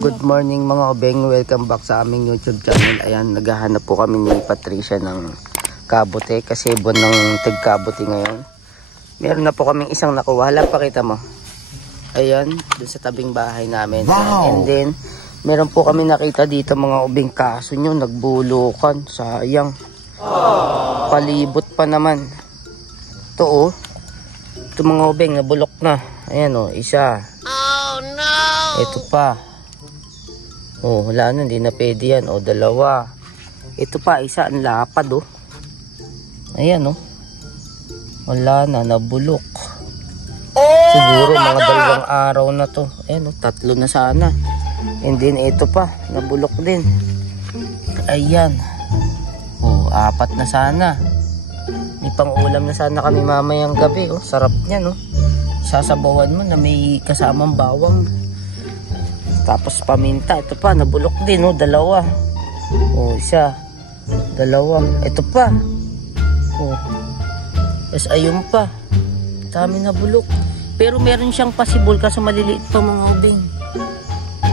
Good morning mga obeng, welcome back sa aming YouTube channel. Ayan, naghahanap po kami ni Patricia ng kabote kasi buwan ng tagkabote ngayon. Meron na po kaming isang nakuha. Hala, pakita mo. Ayan, dun sa tabing bahay namin. Wow. And then, meron po kami nakita dito mga obeng, kaso nyo, nagbulukan. Sayang. Aww. Palibot pa naman. Ito oh. Ito mga obeng, nabulok na. Ayan oh, isa. Oh no! Ito pa. Oh, wala na, hindi na pwede yan. O, dalawa. Ito pa, isa, ang lapad, oh. Ayan, oh. Wala na, nabulok. Siguro, mga dalawang araw na to. Ayan, oh, tatlo na sana. And then, ito pa, nabulok din. Ayan. Oh, apat na sana. May pang-ulam na sana kami mamayang gabi, oh. Sarap niyan, oh. Sasabawan mo na may kasamang bawang. Tapos paminta, ito pa, nabulok din, oh, dalawa. Oh, isa, dalawa. Ito pa. Oh. Tapos ayun pa. Dami nabulok. Pero meron siyang pasibol kaso maliliit pa mga ubing.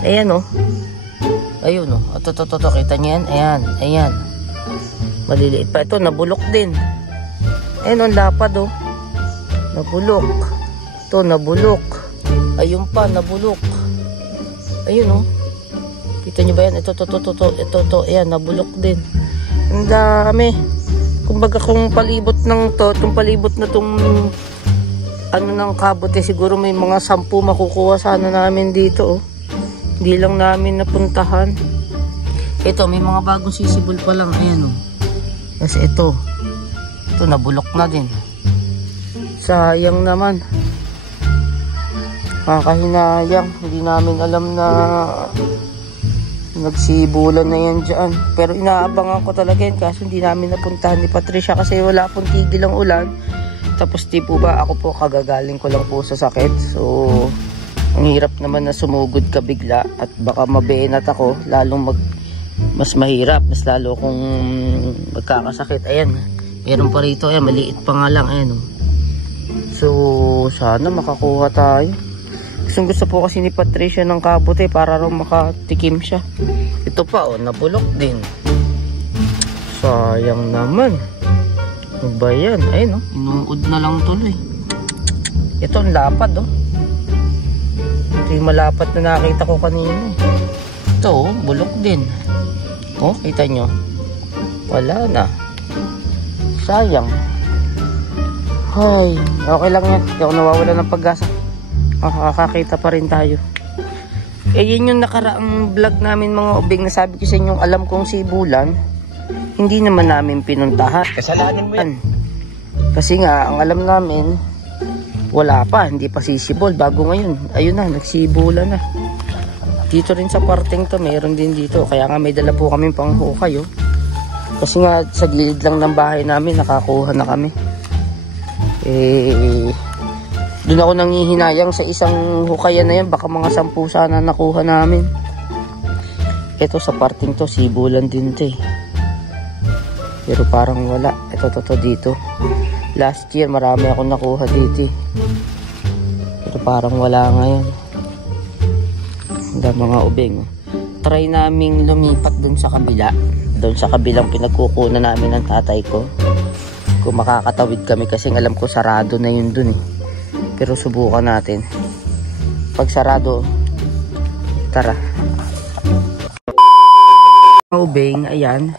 Ayan, oh. Ayun, oh. Ito, kita niyo yan? Ayan, ayan. Maliliit pa. Ito, nabulok din. Ayan, ang lapad, oh. Nabulok. Ito, nabulok. Ayun pa, nabulok. Ayun oh. Kita nyo ba yan? Ito. Ayan, nabulok din. Ang dami. Kumbaga kung palibot ng to, itong palibot na itong ano ng kabote, siguro may mga 10 makukuha sana namin dito oh. Hindi lang namin napuntahan. Ito, may mga bagong sisibol pa lang. Ayan oh. Kasi ito, nabulok na din. Sayang naman. Kakahinayang, hindi namin alam na nagsibulan na yan dyan. Pero inaabangan ko talaga yan kaso hindi namin napuntahan ni Patricia kasi wala pong tigil ang ulan. Tapos di po ba ako po kagagaling ko lang po sa sakit. So ang hirap naman na sumugod ka bigla at baka mabenat ako lalong mas mahirap, mas lalo kung magkakasakit. Ayan, meron pa rito, ayan, maliit pa nga lang. Ayan, oh. So sana makakuha tayo. Gusto po kasi ni Patricia ng kabote para raw makatikim siya. Ito pa oh, nabulok din. Sayang naman. Ano ba yan? Ayun oh, inuud na lang tuloy. Ito ang lapad oh. Ito yung malapat na nakita ko kanina. Ito oh, bulok din. Oh, kita nyo. Wala na. Sayang. Hay, okay lang yan. Hindi ako nawawala ng pag-asa. Makakakita pa rin tayo. Eh yun yung nakaraang vlog namin mga ubing na sabi ko sa inyo, alam kong sibulan, hindi naman namin pinuntahan. Kasalanan mo yan. Kasi nga, ang alam namin, wala pa, hindi pa sisibol. Bago ngayon, ayun na, nagsibulan na. Dito rin sa parting to, mayroon din dito. Kaya nga may dala po kami pang hukay. Oh. Kasi nga, sa gilid lang ng bahay namin, nakakuha na kami. Doon ako nangihinayang sa isang hukayan na yan. Baka mga 10 sana nakuha namin. Ito sa parting to, sibulan din to eh. Pero parang wala. Ito dito. Last year marami ako nakuha dito eh. Pero parang wala ngayon. Hanggang mga ubeng. Try naming lumipat dun sa kabila. Doon sa kabilang pinagkukunan namin ng tatay ko. Kung makakatawid kami kasi alam ko sarado na yun dun eh. Pero subukan natin. Pag sarado, tara. Ubeng, ayan.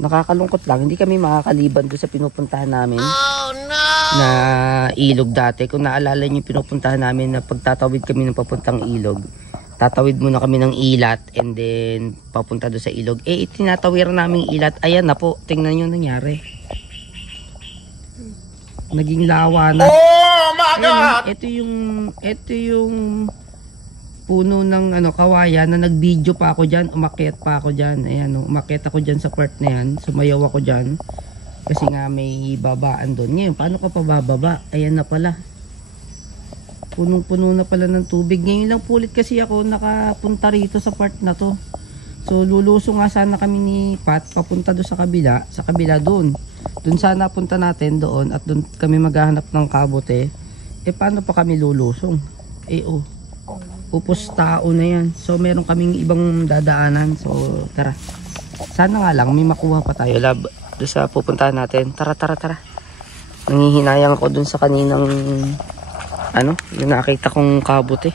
Nakakalungkot lang. Hindi kami makakaliban doon sa pinupuntahan namin. Oh, no! Na ilog dati. Kung naalala niyo pinupuntahan namin na pagtatawid kami ng papuntang ilog. Tatawid muna kami ng ilat and then papunta doon sa ilog. Eh, itinatawir namin ilat. Ayan na po. Tingnan nyo nangyari. Naging lawa na. Oh my God! Ito yung puno ng kawayan na nag-video pa ako diyan, umakyat pa ako diyan. Ayan oh, umakyat ako diyan sa part na 'yan. Sumayaw ako diyan. Kasi nga may babaan doon. Ngayon, paano ka pa bababa? Ayan na pala. Punong-puno na pala ng tubig. Ngayon lang pulit kasi ako nakapunta rito sa part na to. So lulusong nga sana kami ni Pat papunta doon sa kabila doon. Doon sana punta natin doon at doon kami maghahanap ng kabote. Eh paano pa kami lulusong? Eh oh. Upos tao na yan. So meron kaming ibang dadaanan. So tara. Sana nga lang may makuha pa tayo, lab. Doon sa pupuntahan natin. Tara. Nangihinayang ako dun sa kaninang yung nakita kong kabote.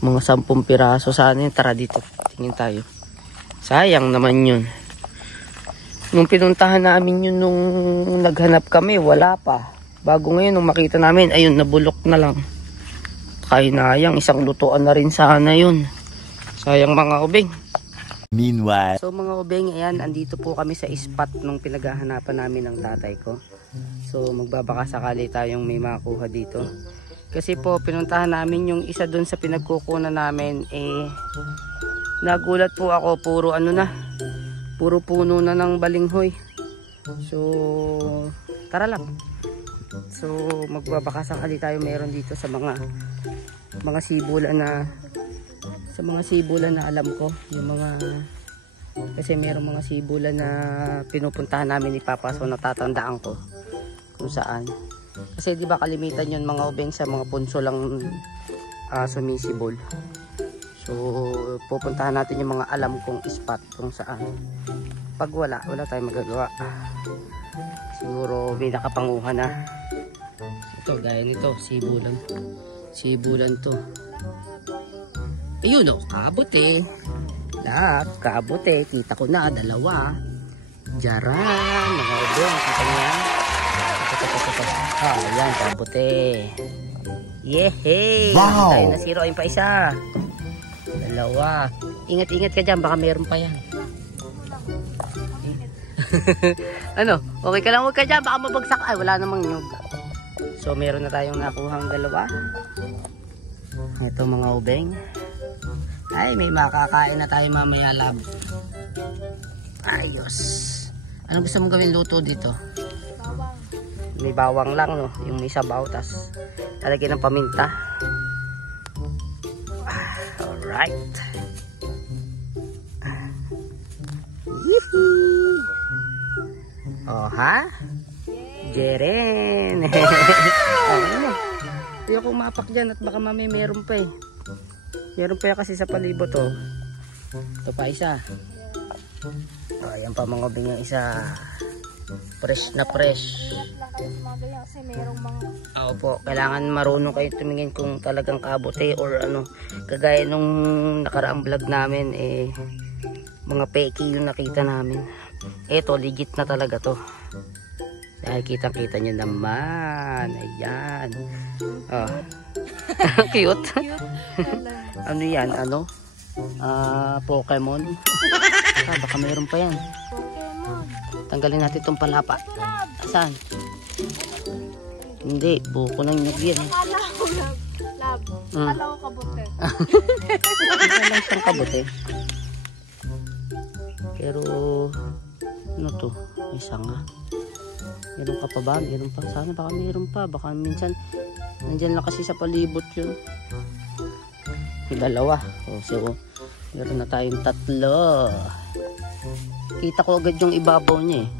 Mga 10 piraso. Sana yun. Tara dito. Tingin tayo. Sayang naman yun. Nung pinuntahan namin yun nung naghanap kami, wala pa. Bago ngayon nung makita namin, ayun, nabulok na lang. Kahinayang, isang lutuan na rin sana yun. Sayang mga ubeng. Meanwhile. So mga ubeng, ayan, andito po kami sa spot nung pinaghahanapan namin ng tatay ko. So magbabaka sakali tayong may makuha dito. Kasi po pinuntahan namin yung isa dun sa pinagkukunan namin, nagulat po ako, puro puro puno na ng balinghoy. So tara lang. So magbabaka sakali tayo meron dito sa mga sibulan na alam ko, yung mga, kasi merong mga sibulan na pinupuntahan namin ni Papa, so natatandaan ko kung saan. Kasi di ba kalimitan yun mga ubeng sa mga punso lang sumisibol. So pupuntahan natin yung mga alam kong spot kung saan. Pag wala tayong magagawa. Siguro may nakapanguha na. Ito gaya nito, sibulan to. Ayun o, kabote. Kabote, kita ko na, 2. Diyaran, mga ubeng, kita niya. Ayan, kabote. Yehey! Wow! Tayo na 0, ayun pa isa. 2. Ingat-ingat ka dyan, baka meron pa yan. Okay ka lang, huwag ka dyan, baka mabagsak. Ay, wala namang nyug. So meron na tayong nakuhang 2. Ito mga ubeng. Ay, may makakain na tayo mamaya, lab. Ayos. Ano gusto mong gawin luto dito? Bawang. May bawang lang, no? Yung may sabaw, tas talagyan ng paminta. Alright. Oh, ha? Jeren. Hindi ako mapak dyan at baka mamay meron pa eh. Meron pa kasi sa palibot oh. Ito pa isa. Oh, ayan pa mga ubeng yung isa. Fresh na fresh. Kasi merong mga... Opo, kailangan marunong kayo tumingin kung talagang kabote or kagaya nung nakaraang vlog namin mga peki yung nakita namin. Eto, legit na talaga to. Dahil kitang-kita nyo naman. Ayan. Oh. Cute. Ano yan? Pokemon. Baka mayroon pa yan. Pokemon. Tanggalin natin itong palapa. Saan? Hindi, buko ng nyug yan. Akala ko lab. Akala ko kabote. Akala lang siyang kabote. Pero ano to? May sanga. Meron ka pa ba? Meron pa. Sana baka meron pa. Baka minsan nandyan lang kasi sa palibot yun. May 2. So meron na tayong 3. Kita ko agad yung ibabaw niya eh.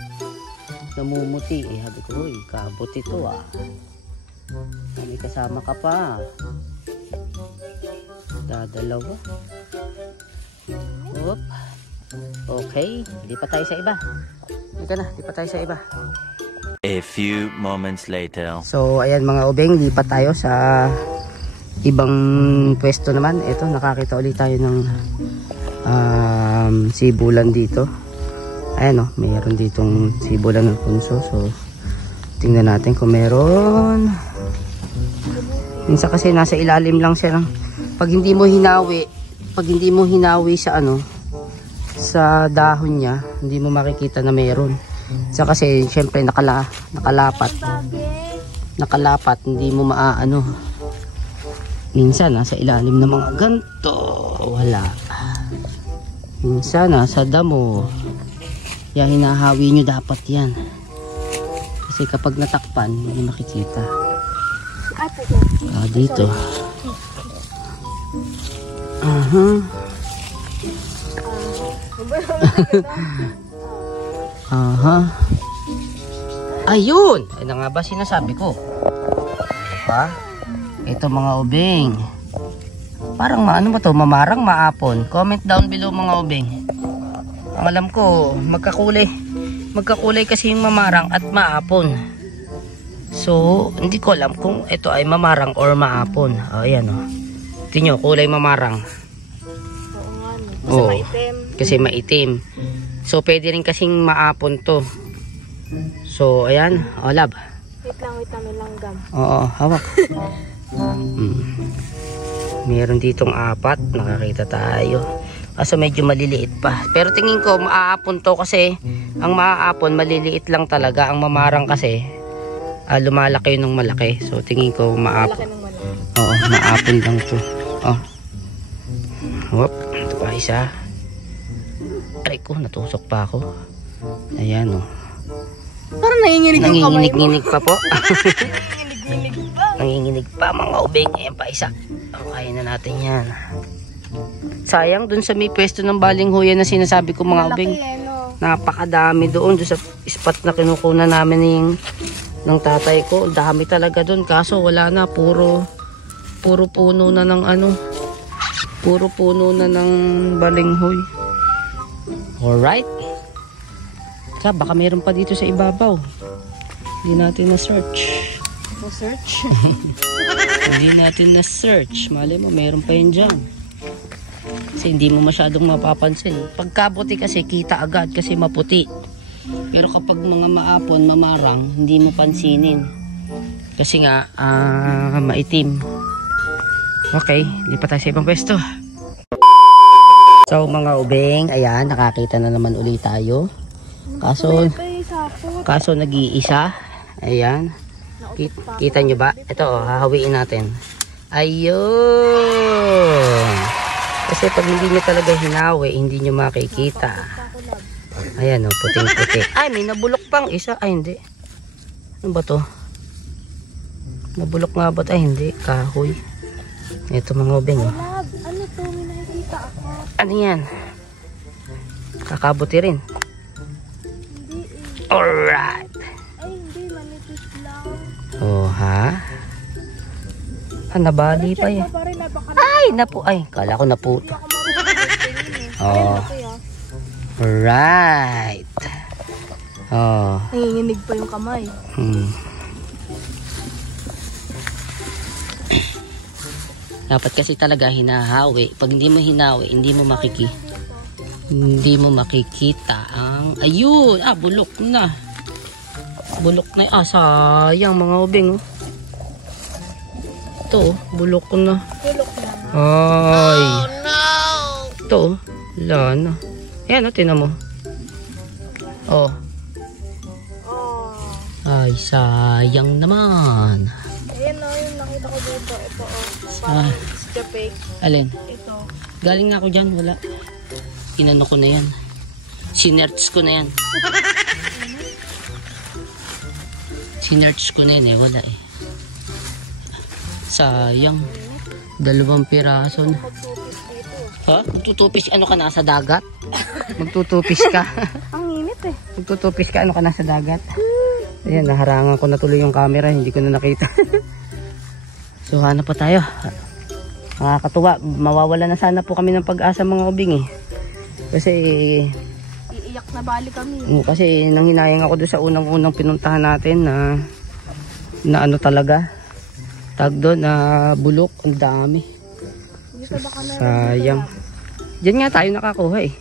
Namumuti eh. Sabi ko, uy, kabote to ah. May kasama ka pa. 2. Oop. Okay, lipat tayo sa iba. Lipat tayo sa iba. A few moments later. So, ayan mga ubeng, lipat tayo sa ibang pwesto naman. Ito, nakakita ulit tayo ng sibulan dito. Ayan o, mayroon ditong sibulan ng punso. So, tingnan natin kung meron. Minsan kasi nasa ilalim lang siya. Pag hindi mo hinawi sa sa dahon niya, hindi mo makikita na meron. Sa kasi syempre nakalapat, hindi mo maaano. Minsan nasa ilalim ng mga ganto, wala. Minsan nasa damo. Kaya hinahawi nyo dapat yan. Kasi kapag natakpan, hindi makikita. Dito. Ayun! Ay na nga ba sinasabi ko? Ha? Ito mga ubeng. Parang ano ba to? Mamarang, maapon? Comment down below mga ubing. Ang alam ko, magkakulay kasi yung mamarang at maapon. So, hindi ko alam kung ito ay mamarang or maapon. Ayan o. Tingnan nyo, kulay mamarang. Oo nga, no. Kasi Oo. maitim. Kasi maitim. So, pwede rin kasing maapon to. So, ayan. O, lab. Wait lang, may langgam. Oo, hawak. Meron ditong 4. Nakakita tayo. Kaso medyo maliliit pa. Pero tingin ko, maaapon to kasi ang maaapon, maliliit lang talaga. Ang mamarang kasi, lumalaki ng malaki. So, tingin ko, maapon. Malaki ng malaki. Oo, maapon lang to. Oh. Hop, ito pa isa. Aray ko, natusok pa ako. Ayan o. Parang nanginginig yung kamay mo. Nanginginig pa po. Nanginginig pa. Nanginginig pa mga ubing. Ayan pa isa. Okay na natin yan. Sayang dun sa may pwesto ng balinghoy na sinasabi ko mga ubing. Malaki no. Napakadami doon sa spot na kinukunan namin ng tatay ko. Dami talaga doon. Kaso wala na. Puro puno na ng ano. Puro puno na ng balinghoy. Alright. Baka meron pa dito sa ibabaw. Hindi natin na-search. Search. Hindi natin na-search. Malay mo, meron pa yun dyan. Kasi hindi mo masyadong mapapansin. Pagkabuti kasi kita agad kasi maputi. Pero kapag mga maapon, mamarang, hindi mo pansinin. Kasi nga, maitim. Okay, lipat tayo sa ibang pwesto. So mga ubeng, ayan, nakakita na naman ulit tayo. Kaso nag-iisa. Ayan. Kita nyo ba? Ito, hahawiin natin. Ayun. Kasi pag hindi nyo talaga hinawi, hindi nyo makikita. Ayan o, puting-puti. Ay, may nabulok pang isa. Ay, hindi. Ano ba to? Nabulok nga ba? Ay, hindi. Kahoy. Ito mga ubeng. Lab, ano to? May nakikita ako. Ano yan? Kakabuti rin. Hindi eh. Alright. Ay, hindi. Manipis lang. Oh, ha? Nabali pa yan. Pa rin, Ay, kala ko naputo. Oh. Right. Oh. Nanginginig pa yung kamay. Dapat kasi talaga hinahawi. Pag hindi mo hinawi, hindi mo makikita ang ayun, bulok na. Bulok na. Sayang mga ubing. Oh. Ito, bulok na. Bulok na. Ay. Oh no! Ito, wala na. Ayan, tinan mo. Oh. Oh. Ay, sayang naman. Ayan o, yung nakita ko dito. Ito o. Parang stepek. Alin? Ito. Galing na ako dyan, wala. Inano ko na yan. Sinerch ko na yan. Sinerch ko na yan wala eh. Sayang. 2 piraso na. Magtupis dito. Ha? Magtutupis, ano ka nasa dagat? Magtutupis ka. Ang init eh. Magtutupis ka, ano ka nasa dagat? Ayan, naharangan ko na tuloy yung camera, hindi ko na nakita. So, hanap pa tayo. Nakakatuwa, mawawala na sana po kami ng pag-asa mga ubing eh. Kasi, Iiyak na bali kami. kasi nanghinayang ako doon sa unang-unang pinuntahan natin na ano talaga. Tag doon na bulok, ang dami. Dito baka meron Sayang. Diyan nga tayo nakakuha eh.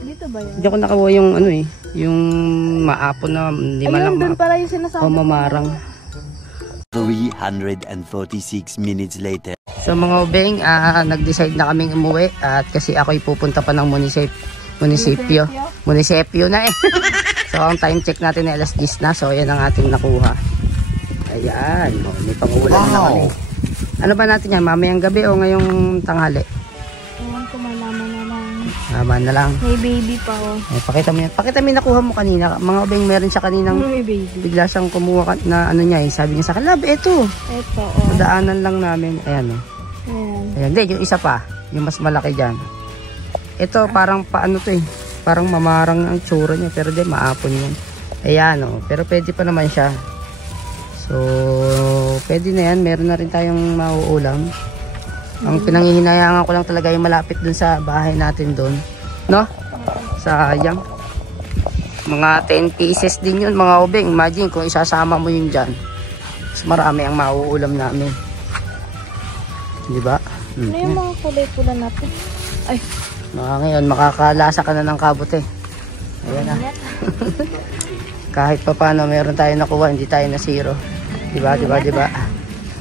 Dito ba yun? Diyan ko nakakuha yung ano eh, yung maapon na hindi man lang Ayun, doon pala yung sinasabi. o mamarang. 346 minutes later. So mga ubeng, nag-decide na kaming umuwi at kasi ako'y pupunta pa ng munisipyo na eh. So ang time check natin ay alas 10 na, so ayan ang ating nakuha. Ayan, may pang-ulam na kami. Ano ba natin yan? Mamayang gabi o ngayong tanghali? Ewan ko, malaman na lang. Laman na lang. May baby pa oh. Pakita mo yan. Pakita mo yung nakuha mo kanina. Mga ubeng, meron siya kaninang May baby. bigla siyang kumuha na ano niya eh. Sabi niya sa akin, lab, eto. Ito oh. Daanan lang namin. Ayan o. Ayan. Ayan. Hindi, yung isa pa. Yung mas malaki dyan. Ito, parang paano to eh. Parang mamarang ang tsura niya. Pero di, maapon yan. Ayan o. Pero pwede pa naman siya. So, pwede na yan. Meron na rin tayong mauulam. Ang pinangihinayangan ko lang talaga yung malapit dun sa bahay natin dun. No? Sayang. Mga 10 pieces din yun mga obeng. Imagine kung isasama mo yun dyan. Mas marami ang mauulam namin. Diba? Ano yung mga kulay pula natin? Ay, Ngayon, makakalasa ka na ng kabote. Ayan na. Kahit pa paano, meron tayo nakuha, hindi tayo na zero. Diba?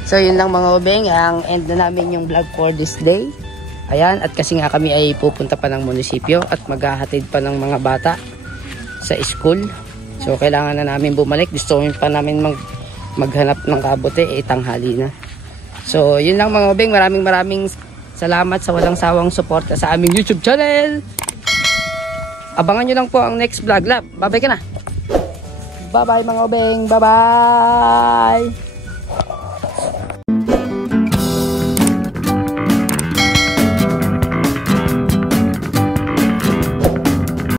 So, yun lang mga obeng. Ang end na namin yung vlog for this day. Ayan, at kasi nga kami ay pupunta pa ng munisipyo at maghahatid pa ng mga bata sa school. So, kailangan na namin bumalik. Gusto pa namin maghanap ng kabote, tanghali na. So, yun lang mga obeng. Maraming salamat sa walang sawang suporta sa aming YouTube channel. Abangan nyo lang po ang next vlog. Lab, bye-bye ka na. Bye-bye mga obeng. Bye-bye.